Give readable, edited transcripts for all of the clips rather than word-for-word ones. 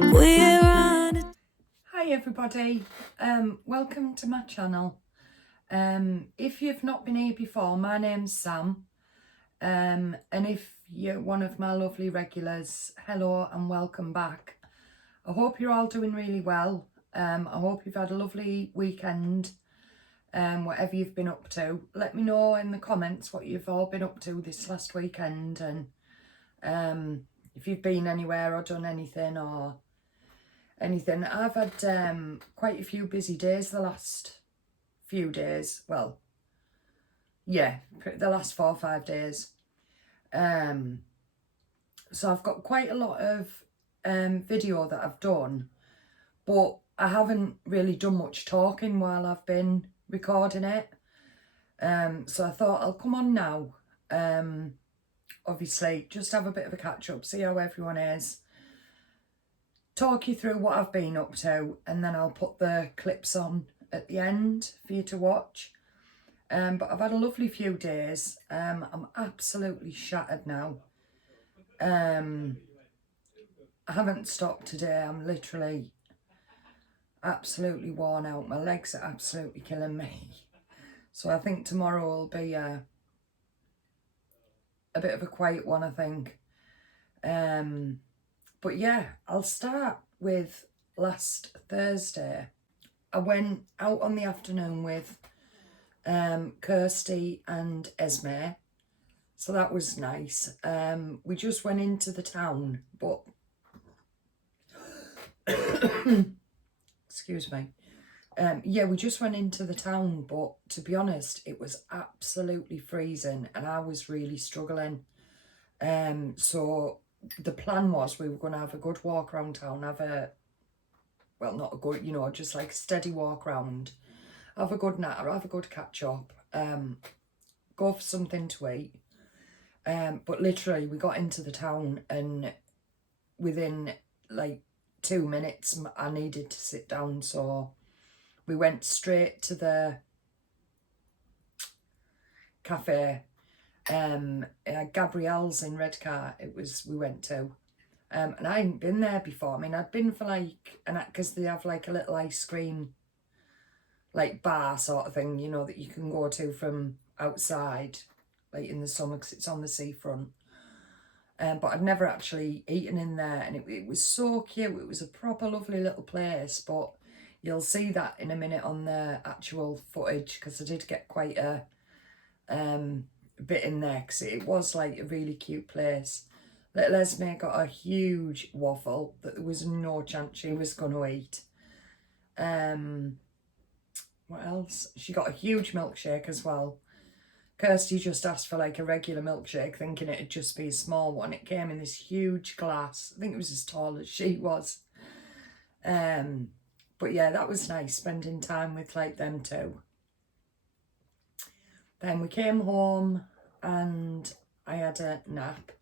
We're on. Hi everybody, welcome to my channel. If you've not been here before, my name's Sam, and if you're one of my lovely regulars, hello and welcome back. I hope you're all doing really well. I hope you've had a lovely weekend, whatever you've been up to. Let me know in the comments what you've all been up to this last weekend, and if you've been anywhere or done anything or anything. I've had quite a few busy days the last few days. Well, yeah, the last 4 or 5 days. So I've got quite a lot of video that I've done, but I haven't really done much talking while I've been recording it. So I thought I'll come on now. Obviously, just have a bit of a catch up, see how everyone is. Talk you through what I've been up to, and then I'll put the clips on at the end for you to watch. But I've had a lovely few days. I'm absolutely shattered now. I haven't stopped today. I'm literally absolutely worn out. My legs are absolutely killing me. So I think tomorrow will be a bit of a quiet one, I think. But yeah, I'll start with last Thursday. I went out on the afternoon with Kirsty and Esme, so that was nice. We just went into the town, but excuse me. Yeah, we just went into the town, but to be honest, it was absolutely freezing and I was really struggling. So the plan was we were going to have a good walk around town, well, not a good, just like a steady walk around, have a good natter, have a good catch up, go for something to eat. But literally we got into the town and within like 2 minutes I needed to sit down, so we went straight to the cafe, Gabrielle's in Redcar we went to, and I hadn't been there before. I mean, I'd been for like, because they have like a little ice cream like bar sort of thing, that you can go to from outside, like in the summer, because it's on the seafront. But I'd never actually eaten in there, and it was so cute. It was a proper lovely little place, but you'll see that in a minute on the actual footage, because I did get quite a bit in there, because it was like a really cute place. Little Esme got a huge waffle that there was no chance she was going to eat. What else? She got a huge milkshake as well. Kirsty just asked for like a regular milkshake, thinking it'd just be a small one. It came in this huge glass. I think it was as tall as she was. But yeah, that was nice, spending time with like them two. Then we came home and I had a nap,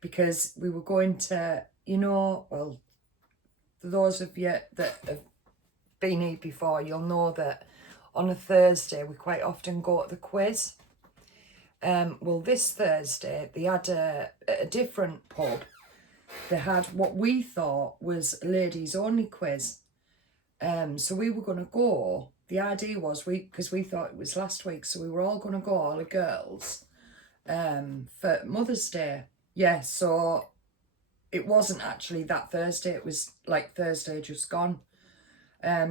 because we were going to, well, for those of you that have been here before, you'll know that on a Thursday we quite often go to the quiz. Well, this Thursday they had a different pub. They had what we thought was a ladies only quiz. So we were going to go. The idea was because we thought it was last week, so we were all going to go, all the girls, for Mother's Day. Yeah, so it wasn't actually that Thursday, it was like Thursday just gone.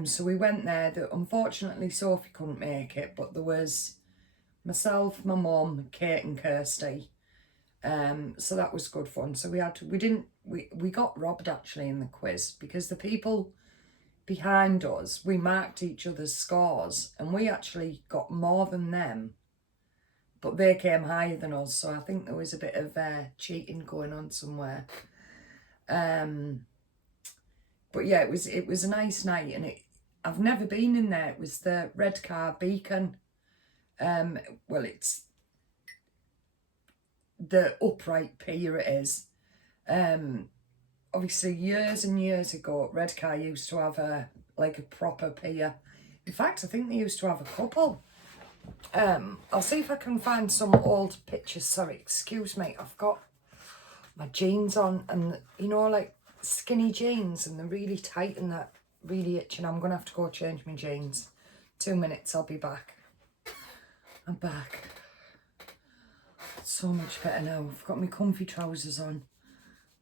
So we went there. Unfortunately Sophie couldn't make it, but there was myself, my mum, Kate and Kirsty. So that was good fun. So we got robbed actually in the quiz, because the people behind us, we marked each other's scores and we actually got more than them, but they came higher than us, so I think there was a bit of cheating going on somewhere. But yeah, it was a nice night, and I've never been in there. It was the Redcar Beacon. Well, it's the upright pier it is. Obviously years and years ago, Redcar used to have a proper pier. In fact, I think they used to have a couple. I'll see if I can find some old pictures. Sorry, excuse me, I've got my jeans on, and like skinny jeans and they're really tight and that really itching. I'm going to have to go change my jeans. 2 minutes, I'll be back. I'm back. It's so much better now. I've got my comfy trousers on,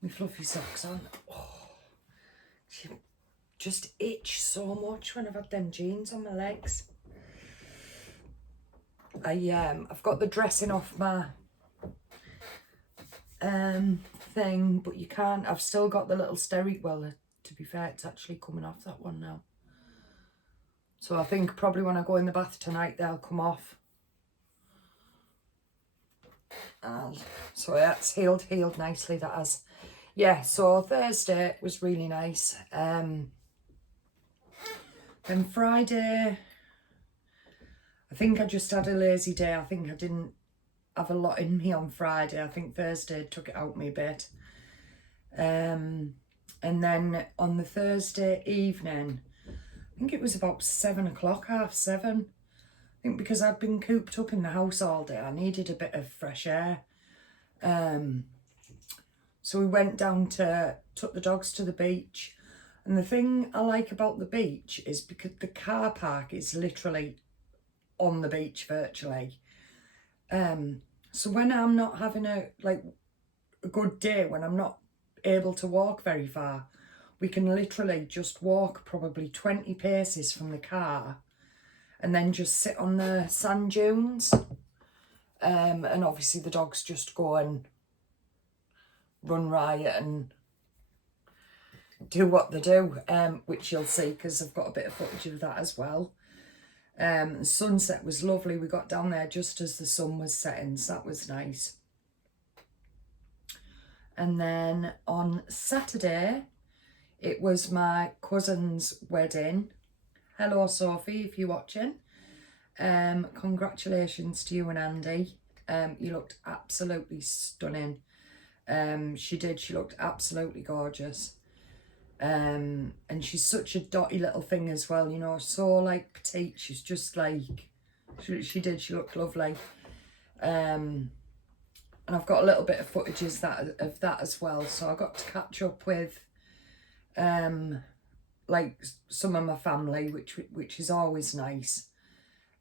my fluffy socks on. Oh, she just itch so much when I've had them jeans on my legs. I've got the dressing off my thing, but you can't. I've still got the little steri. Well, to be fair, it's actually coming off that one now. So I think probably when I go in the bath tonight, they'll come off. So yeah, it's healed nicely, that has. Yeah, so Thursday was really nice. Then Friday, I think I just had a lazy day. I think I didn't have a lot in me on Friday. I think Thursday took it out me a bit. And then on the Thursday evening, I think it was about 7 o'clock, 7:30. I think because I'd been cooped up in the house all day, I needed a bit of fresh air. So we went down took the dogs to the beach. And the thing I like about the beach is because the car park is literally on the beach virtually. So when I'm not having a good day, when I'm not able to walk very far, we can literally just walk probably 20 paces from the car and then just sit on the sand dunes. And obviously the dogs just go and run riot and do what they do, which you'll see because I've got a bit of footage of that as well. The sunset was lovely. We got down there just as the sun was setting, so that was nice. And then on Saturday, it was my cousin's wedding. Hello, Sophie, if you're watching. Congratulations to you and Andy. You looked absolutely stunning. She did. She looked absolutely gorgeous. And she's such a dotty little thing as well, you know, so like petite. She's just like, she looked lovely. And I've got a little bit of footage of that as well. So I got to catch up with like some of my family, which is always nice.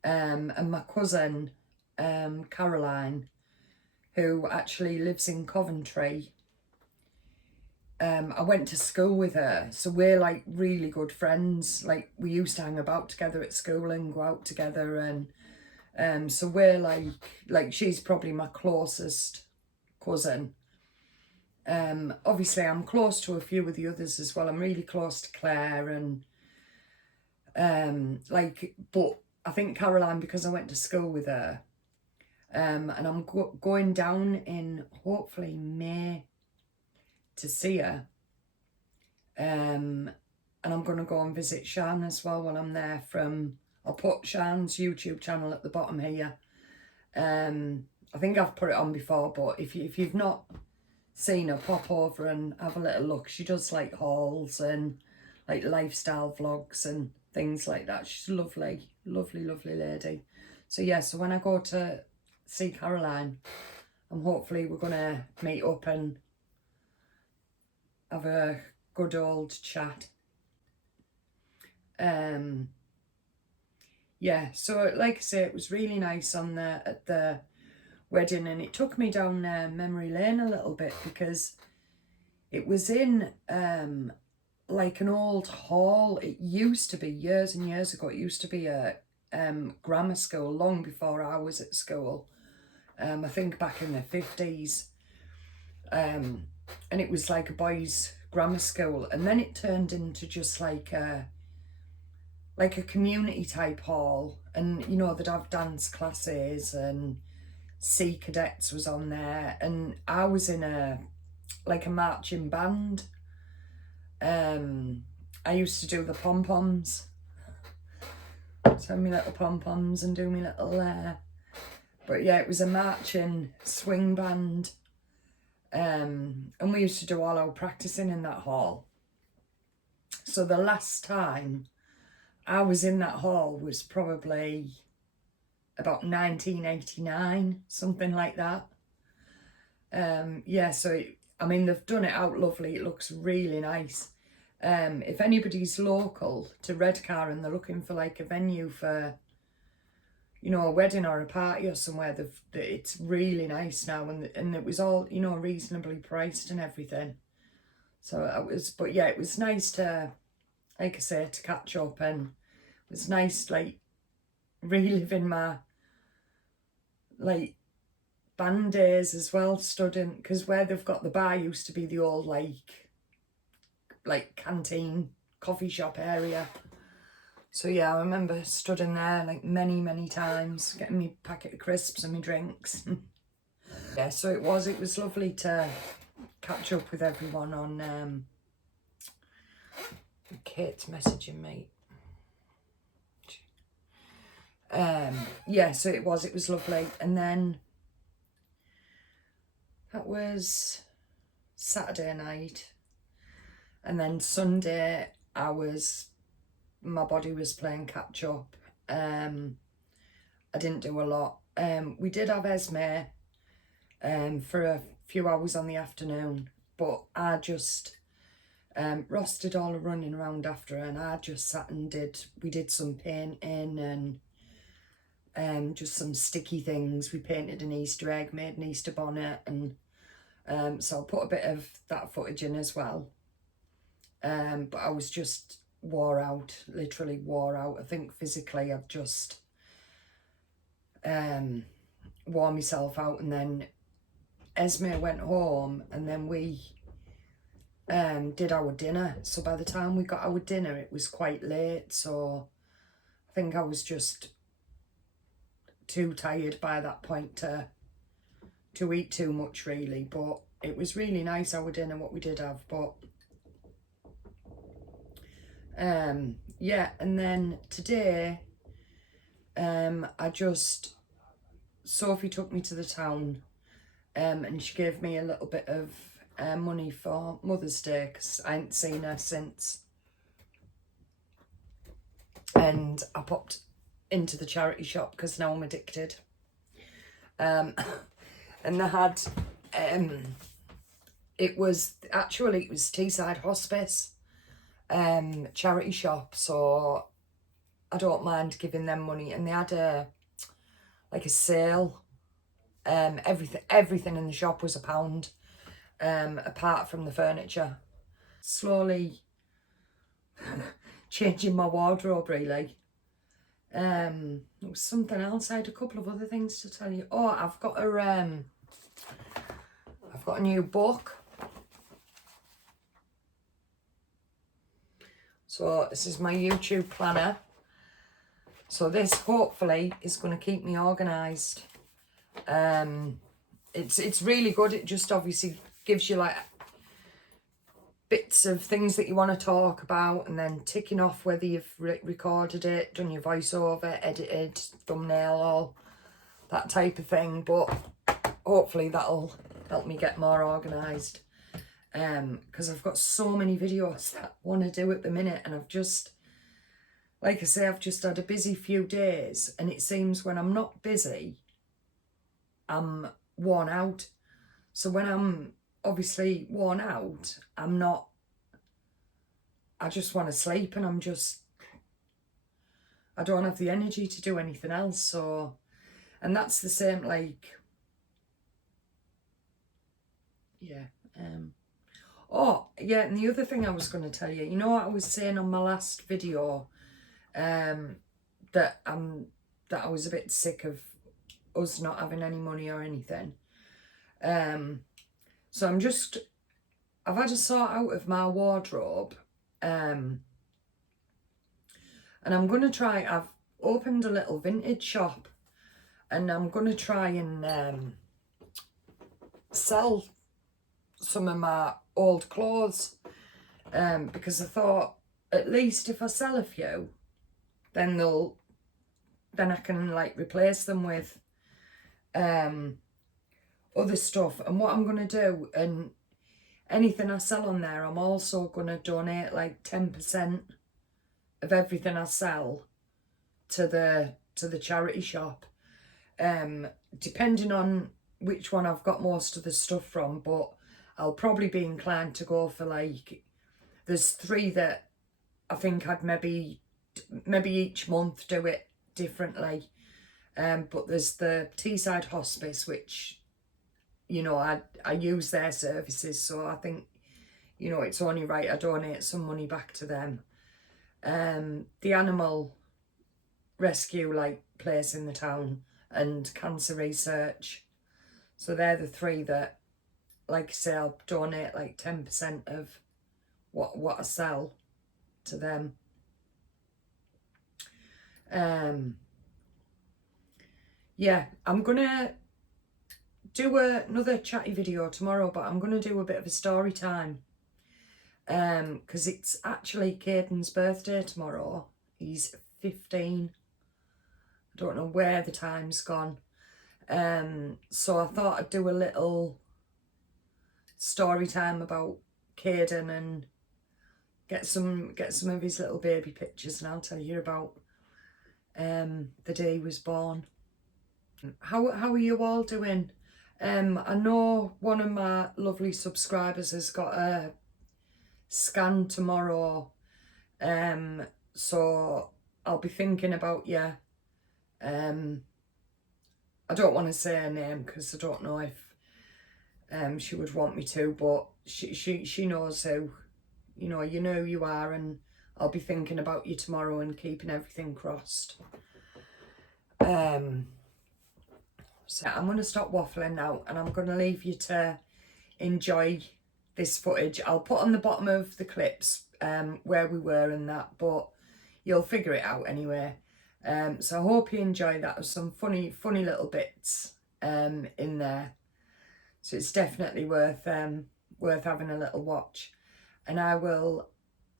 And my cousin Caroline, who actually lives in Coventry, I went to school with her, so we're like really good friends. Like we used to hang about together at school and go out together, and so we're like she's probably my closest cousin. Obviously I'm close to a few of the others as well. I'm really close to Claire and but I think Caroline, because I went to school with her, and I'm going down in hopefully May to see her, and I'm going to go and visit Shan as well while I'm there. I'll put Shan's YouTube channel at the bottom here. I think I've put it on before, but if you've not seen her, pop over and have a little look. She does like hauls and like lifestyle vlogs and things like that. She's a lovely lady. So yeah, so when I go to see Caroline, hopefully we're gonna meet up and have a good old chat. Yeah, so like I say, it was really nice at the wedding, and it took me down memory lane a little bit because it was in like an old hall. It used to be, years and years ago, it used to be a grammar school long before I was at school. I think back in the 50s. And it was like a boys' grammar school, and then it turned into just like a community type hall, and you know, they'd have dance classes and Sea Cadets was on there, and I was in a marching band. I used to do the pom-poms, turn me little pom-poms and do me little but yeah, it was a marching swing band. And we used to do all our practicing in that hall. So the last time I was in that hall was probably about 1989, something like that. Yeah, so I mean, they've done it out lovely. It looks really nice. If anybody's local to Redcar and they're looking for like a venue for, you know, a wedding or a party or somewhere, it's really nice now, and it was all, you know, reasonably priced and everything. So but yeah, it was nice to, like I say, to catch up, and it was nice, like, reliving my, like, band days as well, studying, because where they've got the bar used to be the old, like canteen, coffee shop area. So yeah, I remember studying there like many times, getting me packet of crisps and my drinks. Yeah, so it was lovely to catch up with everyone on Kate's messaging me. Yeah, so it was lovely. And then that was Saturday night, and then Sunday my body was playing catch up. I didn't do a lot. We did have Esme for a few hours on the afternoon, but I just Ross did all the running around after her, and I just sat and we did some painting and just some sticky things. We painted an Easter egg, made an Easter bonnet, and so I'll put a bit of that footage in as well. But I was just wore out, literally wore out. I think physically I've just wore myself out. And then Esme went home, and then we did our dinner. So by the time we got our dinner, it was quite late. So I think I was just too tired by that point to eat too much, really. But it was really nice, our dinner, what we did have. But yeah, and then today Sophie took me to the town, and she gave me a little bit of money for Mother's Day, because I ain't seen her since. And I popped into the charity shop because now I'm addicted. And they had it was Teesside Hospice charity shop, so I don't mind giving them money. And they had a sale. Everything in the shop was £1, apart from the furniture. Slowly changing my wardrobe, really. It was something else. I had a couple of other things to tell you. Oh, I've got a new book. So this is my YouTube planner. So this hopefully is going to keep me organised. It's really good. It just obviously gives you like bits of things that you want to talk about, and then ticking off whether you've recorded it, done your voiceover, edited, thumbnail, all that type of thing. But hopefully that'll help me get more organised, because I've got so many videos that I want to do at the minute, and I've just, like I say, I've just had a busy few days, and it seems when I'm not busy, I'm worn out. So when I'm obviously worn out, I just want to sleep, and I don't have the energy to do anything else. So, and that's the same, like, yeah. Oh, yeah, and the other thing I was going to tell you, you know what I was saying on my last video, that I was a bit sick of us not having any money or anything. So I've had to sort out of my wardrobe, and I'm going to try, I've opened a little vintage shop, and I'm going to try and sell some of my old clothes, because I thought, at least if I sell a few, then I can like replace them with other stuff. And what I'm going to do, and anything I sell on there, I'm also going to donate like 10% of everything I sell to the charity shop, depending on which one I've got most of the stuff from. But I'll probably be inclined to go for like, there's 3 that I think I'd maybe each month do it differently. But there's the Teesside Hospice, which, you know, I use their services, so I think, you know, it's only right I donate some money back to them. The animal rescue like place in the town, and cancer research. So they're the 3 that, like I say, I'll donate like 10% of what I sell to them. Yeah, I'm gonna do another chatty video tomorrow, but I'm gonna do a bit of a story time. Because it's actually Caden's birthday tomorrow. He's 15. I don't know where the time's gone. So I thought I'd do a little story time about Caden and get some of his little baby pictures, and I'll tell you about the day he was born. How are you all doing? I know one of my lovely subscribers has got a scan tomorrow, so I'll be thinking about you. I don't want to say her name because I don't know if she would want me to, but she knows who, you know who you are, and I'll be thinking about you tomorrow and keeping everything crossed. So I'm going to stop waffling now, and I'm going to leave you to enjoy this footage. I'll put on the bottom of the clips where we were and that, but you'll figure it out anyway. So I hope you enjoy that. There's some funny little bits in there. So it's definitely worth having a little watch. And I will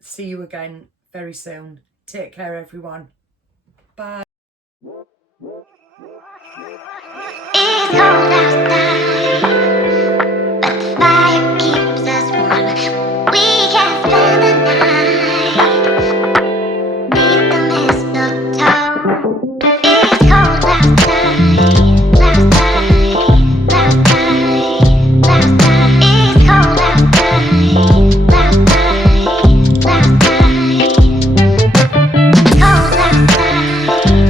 see you again very soon. Take care, everyone. Bye. It's cold outside, but the fire keeps us warm. We can spend the night beneath the mistletoe. It's cold outside, outside, outside, outside. It's cold outside, outside, outside. Cold outside.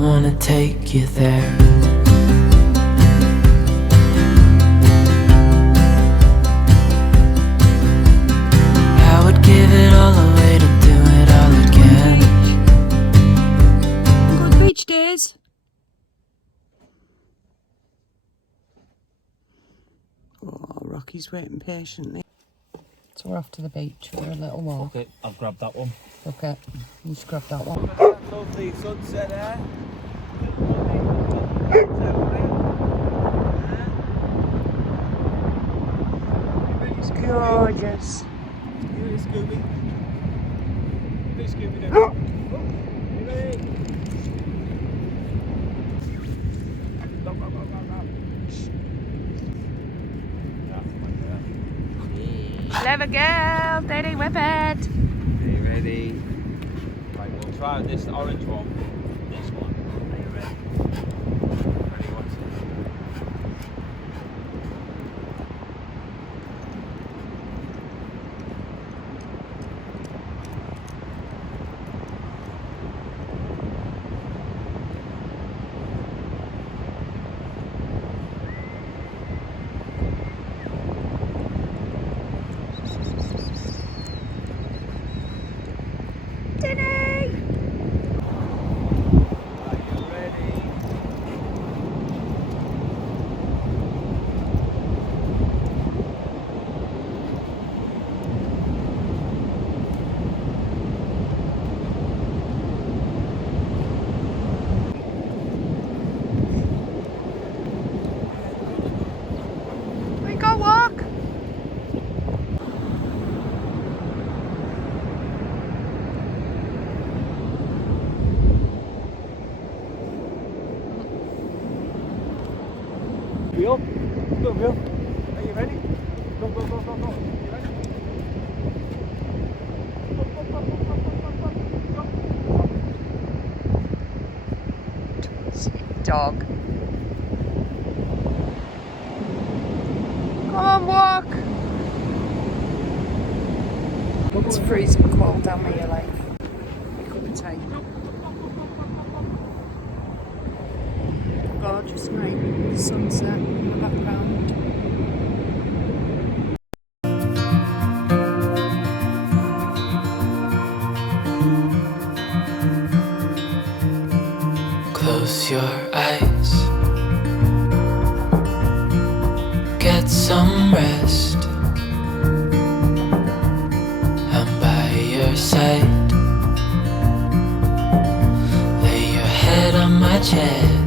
wanna take you there. I would give it all away to do it all again. Good beach days. Oh, Rocky's waiting patiently. So we're off to the beach for a little walk. Okay, I've grabbed that one. Okay, you just grab that one. Lovely sunset there. It's gorgeous. Really Scooby. Really Scooby Doo. You ready? Go, go, go, go, go. Clever girl, Daddy, whip it. Are you ready? Right, we'll try this orange one. This one. Are you ready? Ready, watch We go walk. Wheel. Go, wheel. Are you ready? Go, go, go, go, go. You ready? Go, go, go, go, go, go, go, go. Sweet dog. Come on, walk. It's freezing cold down here, like. A cup of tea. Gorgeous night. Sunset in the background. Close your eyes, get some rest. I'm by your side. Lay your head on my chest.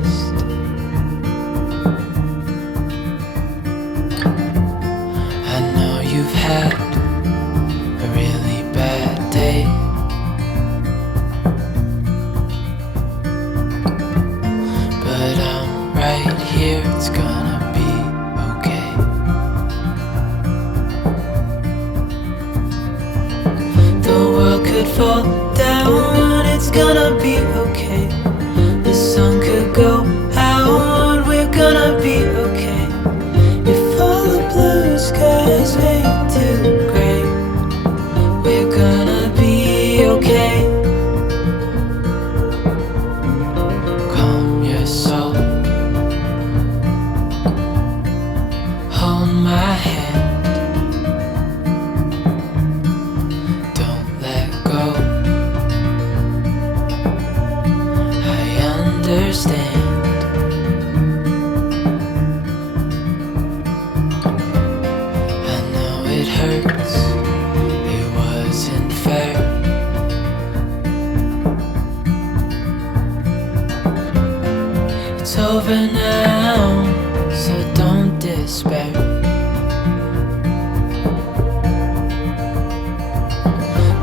I know you've had a really bad day. But I'm right here, it's gonna be okay. The world could fall down, it's gonna be okay. The sun could go out, we're gonna be okay. If all the blue skies fade to gray, we're gonna be okay. Calm your soul, hold my hand, don't let go. I understand. I know it hurts, it wasn't fair. It's over now, so don't despair.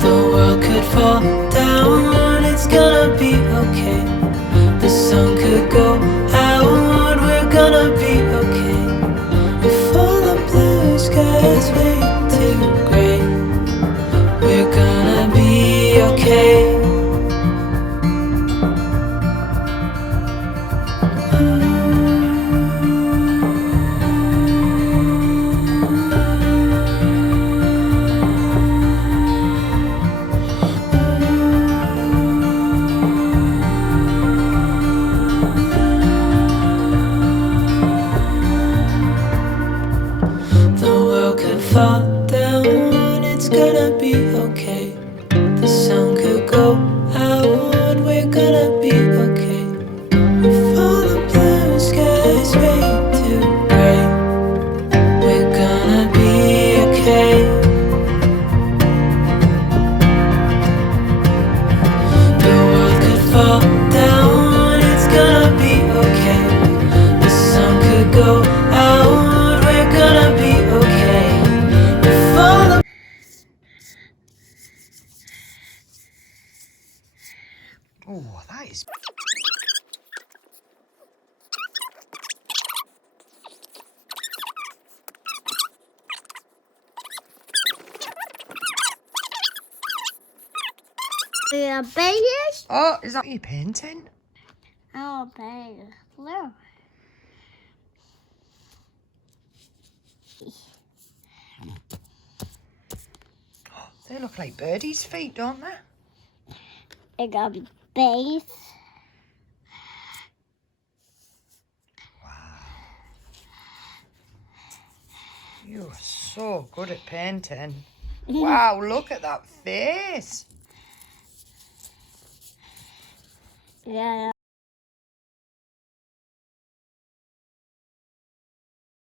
The world could fall down, it's gonna be okay. The sun could go out, we're gonna be okay. If all the blue skies fade to gray, we're gonna be okay. Yeah, babies. Oh, is that you painting? Oh, baby. Blue. They look like birdies' feet, don't they? They got base. You are so good at painting. Wow, look at that face. Yeah.